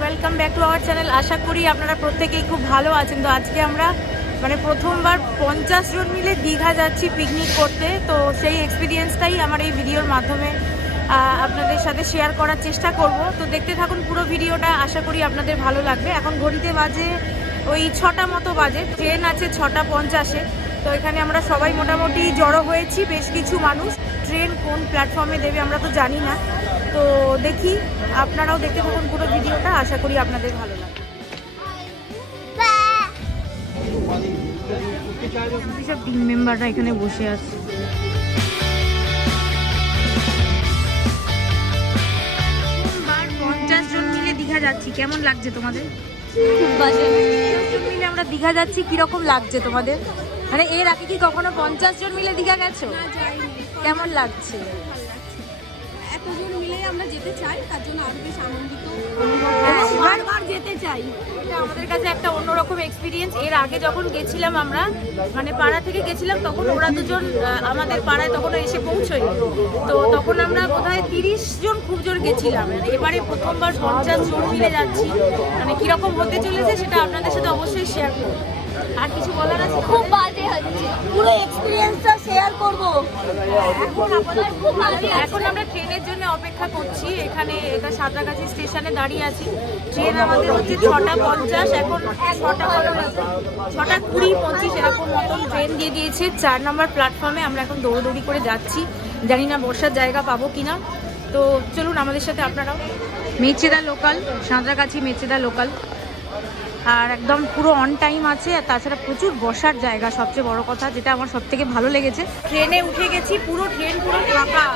Welcome back to our channel আশা করি আপনারা প্রত্যেকেই খুব ভালো আছেন। তো আজকে আমরা মানে প্রথমবার পঞ্চাশ জন মিলে দীঘা যাচ্ছি পিকনিক করতে। তো সেই এক্সপিরিয়েন্সটাই আমার এই ভিডিওর মাধ্যমে আপনাদের সাথে শেয়ার করার চেষ্টা করব। তো দেখতে থাকুন পুরো ভিডিওটা আশা করি আপনাদের ভালো লাগবে। এখন ঘড়িতে বাজে ওই ছটা মতো বাজে। ট্রেন আছে ছটা পঞ্চাশে। তো এখানে আমরা সবাই মোটামুটি জড়ো হয়েছি বেশ কিছু মানুষ। ট্রেন কোন প্ল্যাটফর্মে দেবে আমরা তো জানি না। তো দেখি আপনারাও দেখতে থাকুন পুরো ভিডিওটা আশা করি আপনাদের ভালো লাগবে। সব টিম মেম্বাররা এখানে বসে আছে। যাচ্ছি কেমন লাগছে তোমাদের? মিলে আমরা দীঘা যাচ্ছি কীরকম লাগছে তোমাদের? মানে এর আগে কি কখনো পঞ্চাশ জন মিলে দীঘা গেছো? কেমন লাগছে? এতজন মিলে আমরা যেতে চাই তার জন্য আরও বেশ আনন্দিত। হ্যাঁ, বারবার যেতে চাই। এটা আমাদের কাছে একটা অন্যরকম এক্সপিরিয়েন্স এর আগে যখন গেছিলাম আমরা মানে পাড়া থেকে গেছিলাম তখন ওরা দুজন আমাদের পাড়ায় তখন এসে পৌঁছই তো তখন আমরা বোধহয় তিরিশ জন খুব জোর গেছিলাম। এবারে প্রথমবার পঞ্চাশ জন মিলে যাচ্ছি। মানে কীরকম হতে চলেছে সেটা আপনাদের সাথে অবশ্যই শেয়ার করব। আর কিছু বলার আছে? খুব বাজে হচ্ছে। পুরো এক্সপিরিয়েন্সটা শেয়ার করব। এখন আপনার খুব বাজে এখন আমরা ট্রেনের জন্য অপেক্ষা করছি। এখানে এটা সাঁতরাগাছি স্টেশনে দাঁড়িয়ে আছি। ট্রেন আমাদের হচ্ছে ছটা পঞ্চাশ এখন ছটা ছটা কুড়ি পঁচিশ এরকম মতন ট্রেন দিয়ে দিয়েছে। চার নম্বর প্ল্যাটফর্মে আমরা এখন দৌড়দৌড়ি করে যাচ্ছি। জানি না বসার জায়গা পাবো কিনা। তো চলুন আমাদের সাথে আপনারাও। মেচেদা লোকাল সাঁতরাগাছি মেচেদা লোকাল আর একদম পুরো অন টাইম আছে, আর তাছাড়া প্রচুর বসার জায়গা, সবচেয়ে বড় কথা যেটা আমার সব থেকে ভালো লেগেছে। ট্রেনে উঠে গেছি, পুরো ট্রেন পুরো ফাঁকা।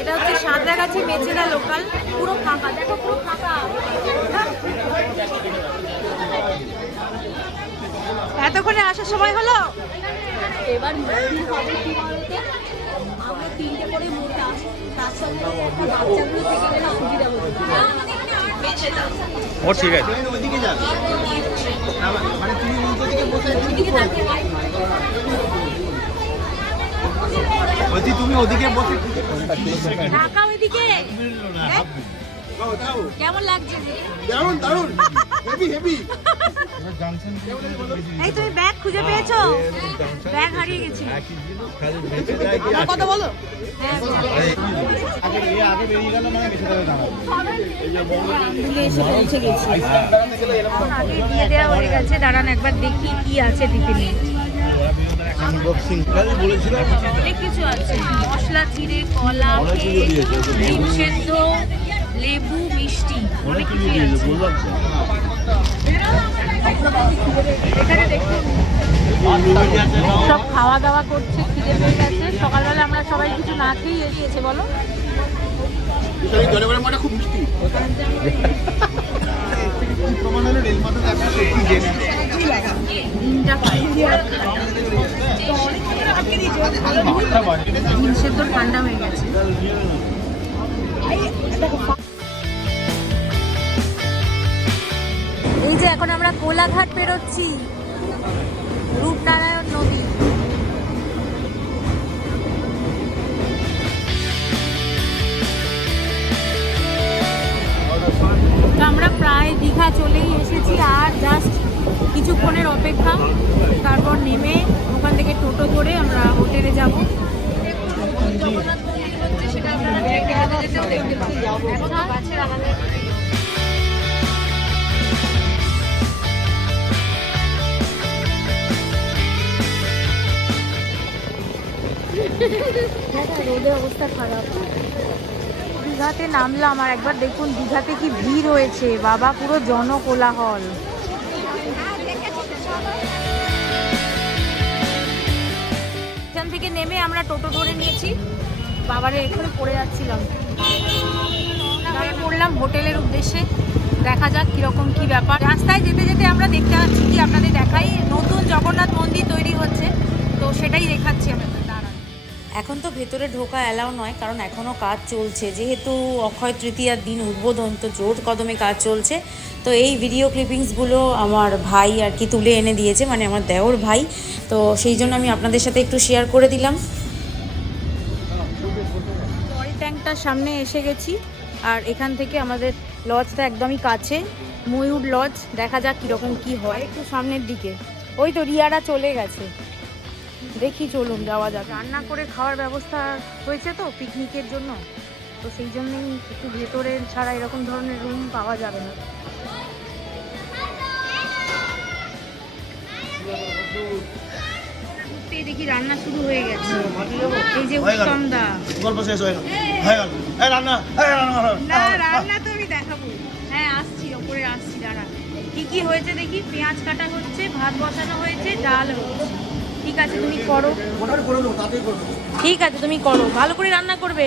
এটা হচ্ছে সাঁতরাগাছি মেচেদা লোকাল পুরো ফাঁকা, দেখো পুরো ফাঁকা। এতক্ষণে আসার সময় হলো? এবার আমরা তিনটে করে মোটা তার সঙ্গে বাচ্চাগুলো থেকে গেলে সুবিধা হতো ও ঠিক আছে। বলছি তুমি ওদিকে বসে ঢাকা ওইদিকে। কেমন লাগছে দারুণ দারুণ হেভি হেভি এই তুমি ব্যাগ খুঁজে পেয়েছ? ব্যাগ হারিয়ে গেছি। কত বলো। হ্যাঁ আগে এ আগে বেরিয়ে গেল মানে বেশি করে দাঁড়াবো ভুলে এসে পৌঁছে গেছি এখন আগে দিয়ে দেওয়া হয়ে গেছে দাঁড়ান একবার দেখি কি আছে টিফিনে আনবক্সিং বলেছিলাম। অনেক কিছু আছে মশলা চিড়ে কলা ডিম সেদ্ধ লেবু মিষ্টি অনেক কিছুই আছে। সব খাওয়া দাওয়া করছে খিদে পেয়ে গেছে। সকালবেলা আমরা সবাই কিছু না খেয়েই এসেছে বলো। খুব মিষ্টি। ডিম সেদ্ধ ঠান্ডা হয়ে গেছে। এই যে এখন আমরা কোলাঘাট পেরোচ্ছি রূপনারায়ণ নদী। তো আমরা প্রায় দীঘা চলেই এসেছি, আর জাস্ট কিছুক্ষণের অপেক্ষা। তারপর নেমে ওখান থেকে টোটো করে আমরা হোটেলে যাব। সেটা আপনারা যেতে যেতেও দেখতে পাবেন এখন আমাদের রোদের অবস্থা খারাপ। দীঘাতে নামলাম আর একবার, দেখুন দীঘাতে কি ভিড় হয়েছে। বাবা, পুরো জনকোলাহল। এখান থেকে নেমে আমরা টোটো ধরে নিয়েছি। বাবারে এখানে পড়ে যাচ্ছিলাম। পড়লাম হোটেলের উদ্দেশ্যে। দেখা যাক কীরকম কি ব্যাপার। রাস্তায় যেতে যেতে আমরা দেখতে পাচ্ছি কি, আপনাদের দেখাই। নতুন জগন্নাথ মন্দির তৈরি হচ্ছে, তো সেটাই দেখাচ্ছি দাঁড়ান এখন তো ভেতরে ঢোকা অ্যালাউ নয়, কারণ এখনও কাজ চলছে। যেহেতু অক্ষয় তৃতীয়ার দিন উদ্বোধন, তো জোর কদমে কাজ চলছে। তো এই ভিডিও ক্লিপিংসগুলো আমার ভাই আর কি তুলে এনে দিয়েছে মানে আমার দেওর ভাই। তো সেই জন্য আমি আপনাদের সাথে একটু শেয়ার করে দিলাম। পরের ট্যাঙ্কটার সামনে এসে গেছি, আর এখান থেকে আমাদের লজটা একদমই কাছে, ময়ূর লজ। দেখা যাক কীরকম কি হয়, একটু সামনের দিকে। ওই তো রিয়ারা চলে গেছে। দেখি চলুন যাওয়া যাক। রান্না করে খাওয়ার ব্যবস্থা হয়েছে তো পিকনিকের জন্য। তো সেই জন্যই একটু ভেতরের ছাড়া এরকম ধরনের রুম পাওয়া যাবে না। ঢুকতেই দেখি রান্না শুরু হয়ে গেছে। এই যে হয়ে গেল। গল্প শেষ হয়ে গেল। হয়ে গেল। এই রান্না এই রান্না। না রান্না তো আমি দেখাবো। হ্যাঁ আসছি ওপরে আসছি দাঁড়া। কি কি হয়েছে দেখি? পেঁয়াজ কাটা হচ্ছে ভাত বসানো হয়েছে ডাল হচ্ছে। ঠিক আছে তুমি করো। ঠিক আছে তুমি করো। ভালো করে রান্না করবে।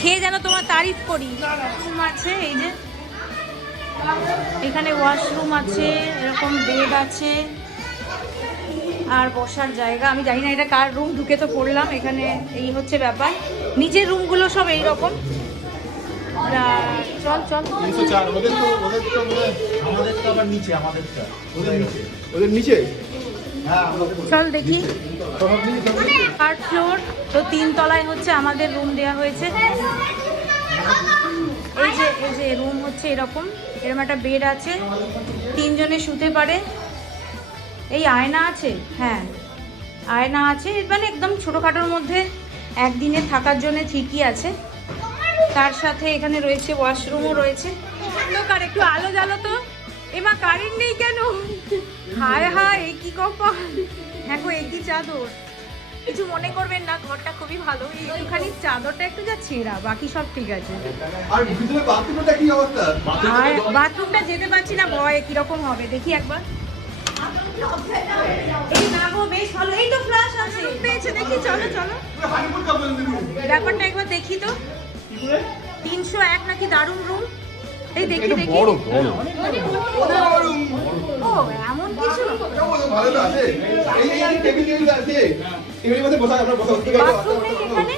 খেয়ে যেন তোমার তারিফ করি। রুম আছে এই যে। এখানে ওয়াশরুম আছে এরকম বেড আছে। আর বসার জায়গা আমি জানি না এটা কার রুম ঢুকে তো পড়লাম। এখানে এই হচ্ছে ব্যাপার। নিচের রুমগুলো সব এইরকম। চল চল। ওদের তো ওদের তো বোধহয় আমাদের তো আবার নিচে আমাদেরটা। ওদের নিচে। ওদের নিচে? চল দেখি। থার্ড ফ্লোর তো তিন তলায় হচ্ছে আমাদের রুম দেওয়া হয়েছে। এই যে এই যে রুম হচ্ছে এরকম। এরকম একটা বেড আছে। তিনজনে শুতে পারে। এই আয়না আছে? হ্যাঁ। আয়না আছে। মানে একদম ছোটোখাটোর মধ্যে একদিনে থাকার জন্য ঠিকই আছে। তার সাথে এখানে রয়েছে ওয়াশরুমও রয়েছে। অন্ধকার, একটু আলো জ্বালো তো। এমা কারেন্ট নেই কেন? হায় হায় এই কি কপাল? গো এই কি চাদর? কিছু মনে করবেন না ঘরটা খুবই ভালো। একটুখানি চাদরটা একটু যা ছেঁড়া বাকি সব ঠিক আছে। আর ভিতরে বাথরুমটা কি অবস্থা? বাথরুমটা যেতে পারছি না ভয় কীরকম হবে? দেখি একবার। এই না গো বেশ ভালো। এই তো ফ্লাশ আছে। পেয়েছে দেখি চলো চলো। ব্যাপারটা একবার দেখি তো। তিনশো এক নাকি দারুণ রুম এই দেখি দেখি। ও এমন কিছু ভালো তো আছে। এই এই টেবিল টেবিল আছে টেবিলের মধ্যে বসা আমরা বসা এখানে?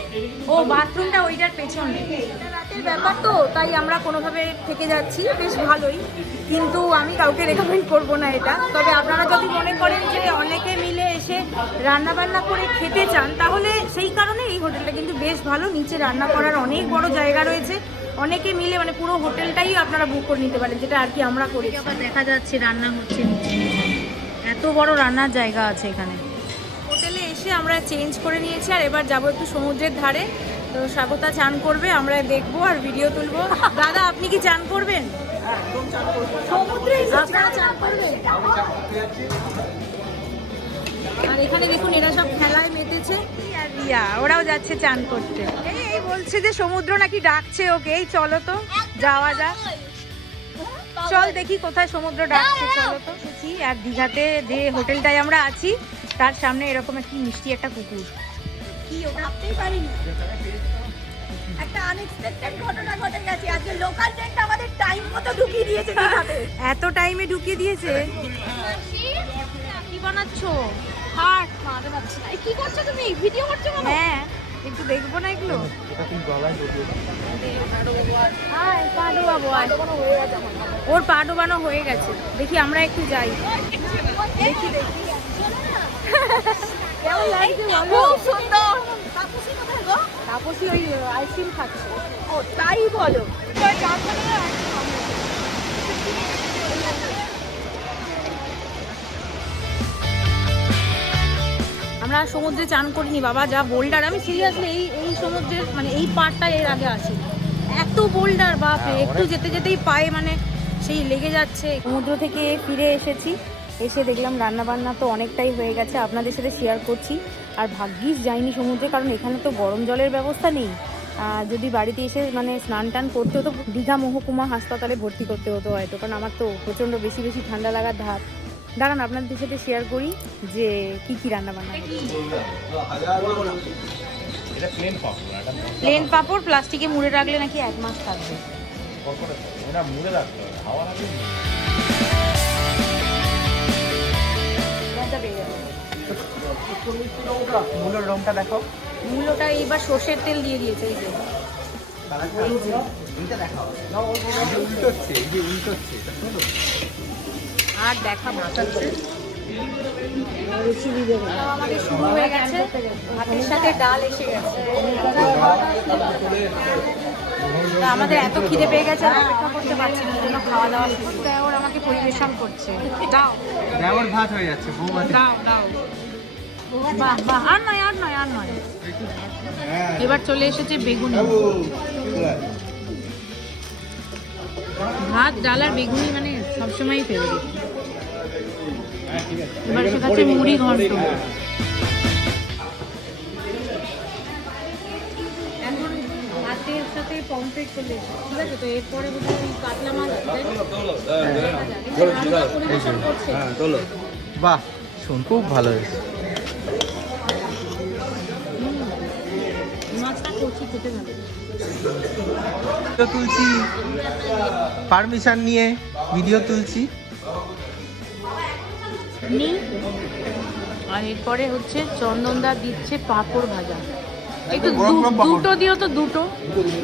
ও বাথরুমটা ওইটার পেছনে। রাতের ব্যাপার তো তাই আমরা কোনোভাবে থেকে যাচ্ছি। বেশ ভালোই। কিন্তু আমি কাউকে রেকমেন্ড করব না এটা। তবে আপনারা যদি মনে করেন যে অনেকে মিলে এসে রান্না বান্না করে খেতে চান তাহলে সেই কারণে এই হোটেলটা কিন্তু বেশ ভালো। নিচে রান্না করার অনেক বড় জায়গা রয়েছে। অনেকে মিলে মানে পুরো হোটেলটাই আপনারা বুক করে নিতে পারেন যেটা আর কি আমরা করি। আবার দেখা যাচ্ছে রান্না হচ্ছে এত বড় রান্নার জায়গা আছে এখানে। হোটেলে এসে আমরা চেঞ্জ করে নিয়েছি আর এবার যাব একটু সমুদ্রের ধারে। তো স্বাগতা চান করবে আমরা দেখব আর ভিডিও তুলবো। দাদা আপনি কি চান করবেন? সমুদ্রে আপনারা চান করবেন আর এখানে দেখুন এরা সব খেলায় মেতেছে। আর রিয়া ওরাও যাচ্ছে চান করতে। এই বলছে যে সমুদ্র নাকি ডাকছে ওকে। এই চলো তো যাওয়া যাক। চল দেখি কোথায় সমুদ্র ডাকছে চলো তো। আর দীঘাতে যে হোটেলটায় আমরা আছি তার সামনে এরকম একটি মিষ্টি একটা কুকুর। কি ভাবতেই পারিনি। একটা আনএক্সপেক্টেড ঘটনা ঘটে গেছে। আজকে লোকাল ট্রেনটা আমাদের টাইম মতো ঢুকিয়ে দিয়েছে এত টাইমে ঢুকিয়ে দিয়েছে? কি বানাচ্ছো? হাট মাথা পাচ্ছি না। কি করছ তুমি? ভিডিও করছ কেন? হ্যাঁ একটু দেখব না এগুলো? এটা তুমি গলায় ওর পা ডোবানো হয়ে গেছে। দেখি আমরা একটু যাই। দেখি দেখি। কেমন লাগছে খুব সুন্দর। তাপসী কোথায় গো? তাপসী ওই আইসক্রিম খাচ্ছে। ও তাই বলো। সমুদ্রে চান করিনি বাবা যা বোল্ডার আমি সিরিয়াসলি এই এই সমুদ্রের মানে এই পাড়টা এর আগে আসি। এত বোল্ডার বাপরে একটু যেতে যেতেই পায়ে মানে সেই লেগে যাচ্ছে। সমুদ্র থেকে ফিরে এসেছি এসে দেখলাম রান্না বান্না তো অনেকটাই হয়ে গেছে আপনাদের সাথে শেয়ার করছি। আর ভাগ্যিস যাইনি সমুদ্রে কারণ এখানে তো গরম জলের ব্যবস্থা নেই। যদি বাড়িতে এসে মানে স্নান টান করতে হতো দীঘা মহকুমা হাসপাতালে ভর্তি করতে হতো হয়তো কারণ আমার তো প্রচণ্ড বেশি বেশি ঠান্ডা লাগার ধাপ দাঁড়ান আপনাদের সাথে শেয়ার করি যে কি কি রান্না বান্না প্লেন পাপড় প্লাস্টিকে মুড়ে রাখলে নাকি এক মাস থাকবে। মূলের রংটা দেখো। মূলোটা এইবার সর্ষের তেল দিয়ে দিয়েছে এই যে। উল্টোচ্ছে এই যে উল্টোচ্ছে আর দেখা আমাদের শুরু হয়ে গেছে। ভাতের সাথে ডাল এসে গেছে। তা আমাদের এত খিদে পেয়ে গেছে আর অপেক্ষা করতে পারছি না। জন্য খাওয়া দাওয়া করতে ওর আমাকে পরিবেশন করছে। দাও। ভাত হয়ে যাচ্ছে দাও দাও। বাহ বাহ। আর নয় আর নয় আর নয়। এবার চলে এসেছে বেগুনি। ভাত ডাল আর বেগুনি মানে সবসময়ই ফেভারিট এবার সেটাতে মুড়ি ঘন্ট। সাথে পমফ্রেট চলে ঠিক আছে? তো এরপরে বোধহয় কাতলা মাছ তাই না? পরিবেশন করছে। বাহ শুন খুব ভালো হয়েছে। তুলছি পারমিশন নিয়ে ভিডিও তুলছি। নি আর এরপরে হচ্ছে চন্দনদা দিচ্ছে পাঁপড় ভাজা। একটু দুটো দিও তো দুটো।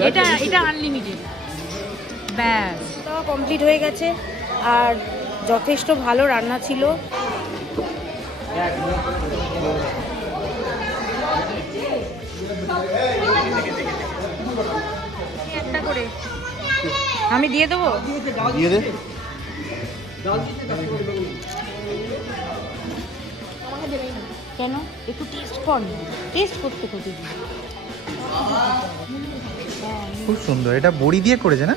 এটা এটা আনলিমিটেড ব্যাস। কমপ্লিট হয়ে গেছে। আর যথেষ্ট ভালো রান্না ছিল। একটা করে। আমি দিয়ে দেবো? দিয়ে দে। কেন? একটু টেস্ট কর টেস্ট করতে করতে খুব সুন্দর। এটা বড়ি দিয়ে করেছে না?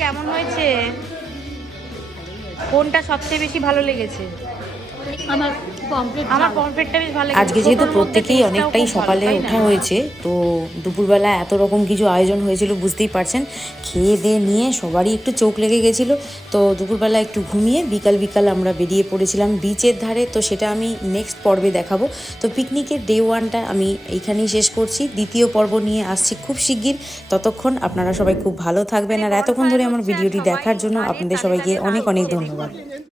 কেমন হয়েছে? কোনটা সবচেয়ে বেশি ভালো লেগেছে? আমার কমপ্লিট আমার পমফ্রেটটা বেশ ভালো লেগেছে। আজকে যেহেতু প্রত্যেকেই অনেকটাই সকালে ওঠা হয়েছে তো দুপুরবেলা এত রকম কিছু আয়োজন হয়েছিল বুঝতেই পারছেন। খেয়ে দিয়ে নিয়ে সবারই একটু চোখ লেগে গেছিল তো দুপুরবেলা একটু ঘুমিয়ে বিকাল বিকাল আমরা বেরিয়ে পড়েছিলাম বিচের ধারে তো সেটা আমি নেক্সট পর্বে দেখাবো। তো পিকনিকের ডে ওয়ানটা আমি এইখানেই শেষ করছি। দ্বিতীয় পর্ব নিয়ে আসছি খুব শিগগির। ততক্ষণ আপনারা সবাই খুব ভালো থাকবেন আর এতক্ষণ ধরে আমার ভিডিওটি দেখার জন্য আপনাদের সবাইকে অনেক অনেক ধন্যবাদ।